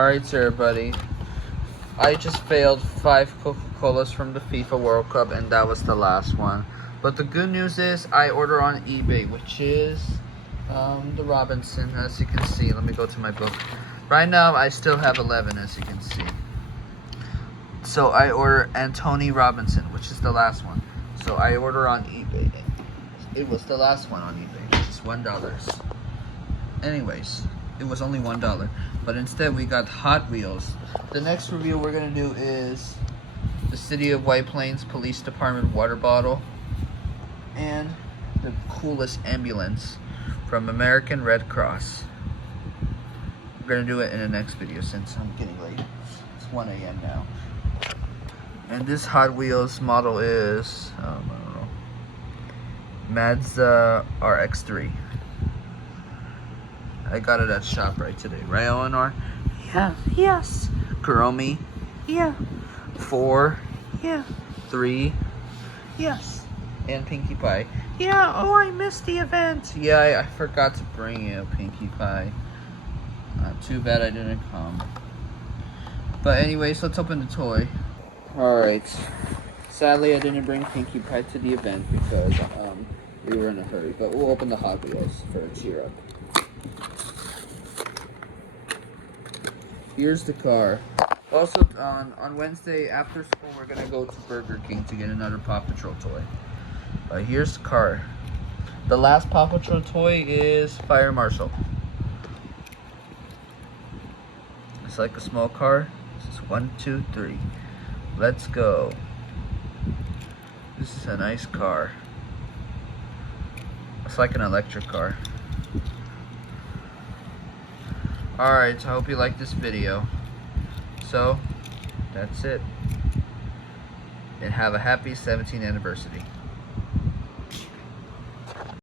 Alright, so everybody, I just failed 5 Coca-Colas from the FIFA World Cup, and that was the last one. But the good news is I order on eBay, which is the Robinson, as you can see. Let me go to my book. Right now, I still have 11, as you can see. So I order Anthony Robinson, which is the last one. So I order on eBay. It was the last one on eBay, which is $1. Anyways, it was only $1, but instead we got Hot Wheels. The next review we're gonna do is the City of White Plains Police Department water bottle and the coolest ambulance from American Red Cross. We're gonna do it in the next video since I'm getting late. It's 1 a.m. now. And this Hot Wheels model is I don't know, Mazda-RX3. I got it at ShopRite today, right, Elinor? Yeah, yes. Kuromi? Yeah. 4? Yeah. 3? Yes. And Pinkie Pie? Yeah, oh, I missed the event. Yeah, I forgot to bring you Pinkie Pie. Too bad I didn't come. But anyways, let's open the toy. Alright. Sadly, I didn't bring Pinkie Pie to the event because we were in a hurry. But we'll open the Hot Wheels for a cheer up. Here's the car. Also, on Wednesday after school, we're gonna go to Burger King to get another Paw Patrol toy. Here's the car. The last Paw Patrol toy is Fire Marshal. It's like a small car. This is 1, 2, 3. Let's go. This is a nice car. It's like an electric car. Alright, so I hope you liked this video. So, that's it. And have a happy 17th anniversary.